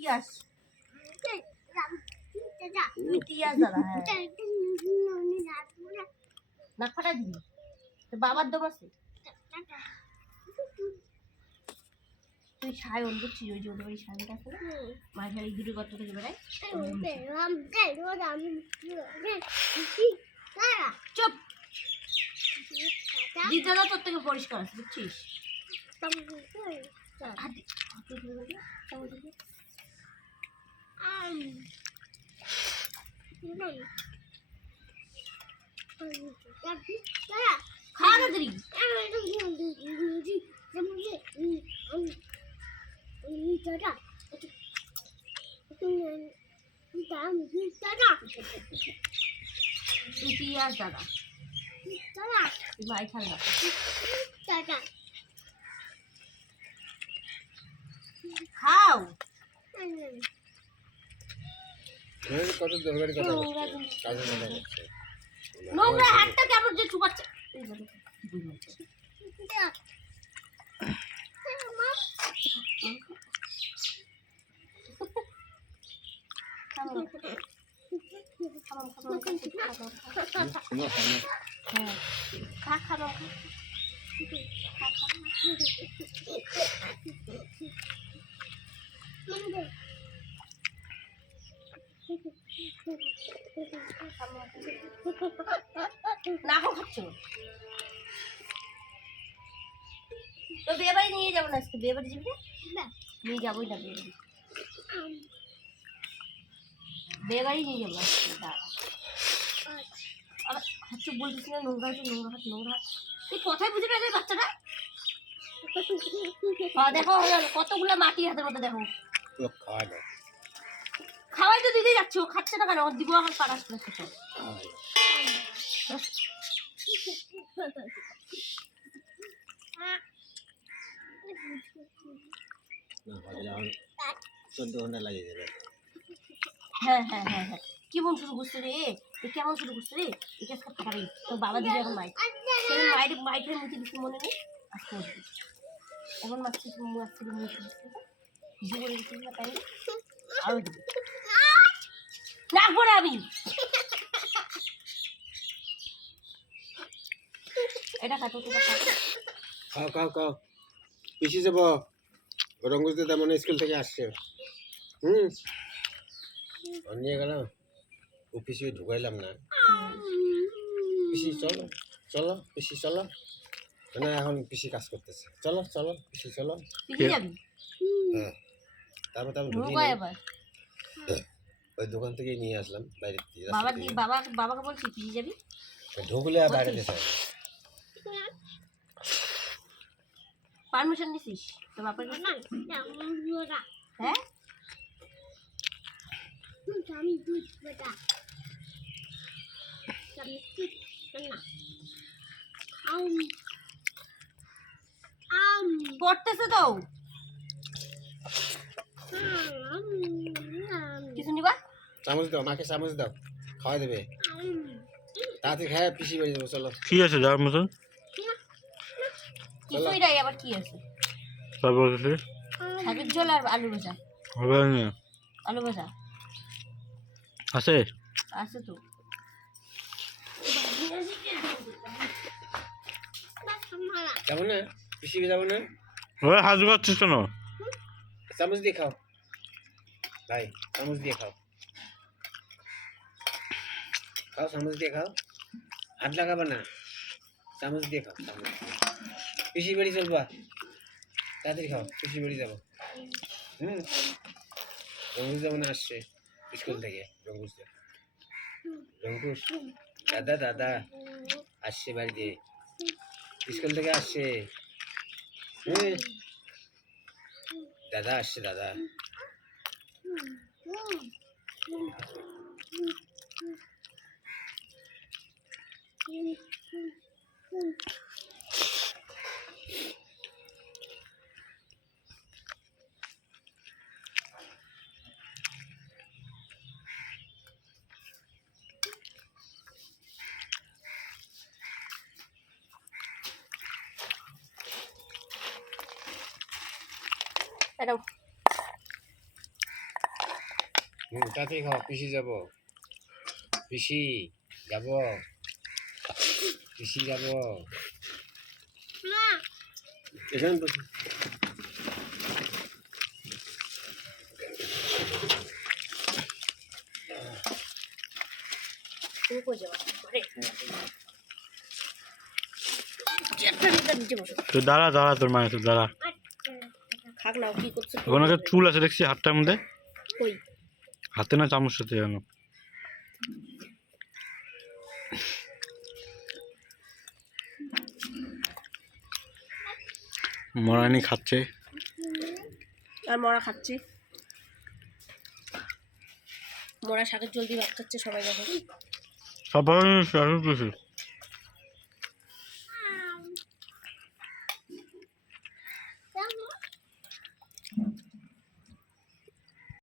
তিয়াস তিয়াস দাদা হ্যাঁ নাক ফাটা দিবি তো বাবার দম আছে তুই সায়ন বুঝছিস ওই যে ওদের ওই সায়নটা আছে না মাঝে এই দুটো গর্ত থেকে বেড়ায় চুপ দিদাদা তোর থেকে পরিষ্কার আছে বুঝছিস খা না তুই ইতিহাস দাদা ভাই খালা খাও কত দরকারি কথা কাজে মনে হচ্ছে নোংরা হাতটা কেমন যে চুপাচ্ছে হ্যাঁ খা খাবো নাকও খাচ্ছ তো বিয়ে বাড়ি নিয়ে যাবো না আজকে বিয়ে বাড়ি যাবি না নিয়ে যাবোই না বিয়ে বাড়ি নিয়ে যাবো আজকে দাঁড়া আবার হচ্ছে বলছিস না নোংরা হচ্ছে নোংরা তুই কোথায় বুঝে পেয়ে বাচ্চাটা দেখো কতগুলো মাটি হাতের মধ্যে দেখো খাওয়াই তো দিতেই যাচ্ছে ও খাচ্ছে না কেন দিব এখন পাড়াস করে খেতে হ্যাঁ হ্যাঁ হ্যাঁ হ্যাঁ কেমন শুরু করছে রে কেমন শুরু করছে রে এটা আজকে খাবারই তোর বাবা দিদি এখন মাইক সেই মাইকের মুখে দিচ্ছি মনে নেই আজকে এখন মাছছি মাছছি মুখ কিছু করে দিচ্ছি না তাই আরো দিবি রাখবো না আমি এটা খাতো তোটা খাও পিছিয়ে যাবো রঙ্গুজ দাদা মনে স্কুল থেকে আসছে নিয়ে গেলাম ও পিসি ঢুকাইলাম না পিসি চলো পিসি চলো না এখন পিসি কাজ করতেছে চলো পিসি চলো হ্যাঁ তারপর আমি ঢুকি ওই দোকান থেকে নিয়ে আসলাম বাইরে বাবাকে বলছি পিসি যাবি ঢুকলে আর বাইরে যেতে হবে পারমিশন দিছিস তো বাপের হ্যাঁ পড়তেছে তো কিছু নিবা চামচ দাও মাকে চামচ দাও খাওয়া দেবে তাতে খায় পিসি বাড়ি যাবো চলো কি আছে যাওয়ার মতন কিছুই নাই আবার কি আছে তারপর শাকের ঝোল আর আলু ভাজা হবে না আলু ভাজা আছে আছে তো যাবো না পিসি যাবো না ওই হাত করছিস কেন চামচ দিয়ে খাও ভাই চামচ দিয়ে খাও চামচ দিয়ে খাও হাত লাগাবা না চামচ দিয়ে খাও পিসি বাড়ি চলবা তাড়াতাড়ি খাও পিসি বাড়ি যাবো রঙ্গুজ যাবো না আসছে স্কুল থেকে রঙ্গুজ দাদা আসছে বাড়িতে স্কুল থেকে আসছে দাদা আসছে দাদা Pero তাতেই খাও, পিসি যাব, পিসি যাব, পিসি যাব। এখানে বসে। তুমি কই যাবা ঘরে চেয়ারটা নিচে বসো তুই দাঁড়া দাঁড়া, তোর মায়ের তুই দাঁড়া। খাক নাও কি করছো ওখানে একটা চুল আছে দেখছি হাতটার মধ্যে, কই হাতে না চামচ সাথে যেন। মরানি খাচ্ছে। আর মরা খাচ্ছি মরা শাকের জলদি ভাত খাচ্ছে সবাই দেখো সবাই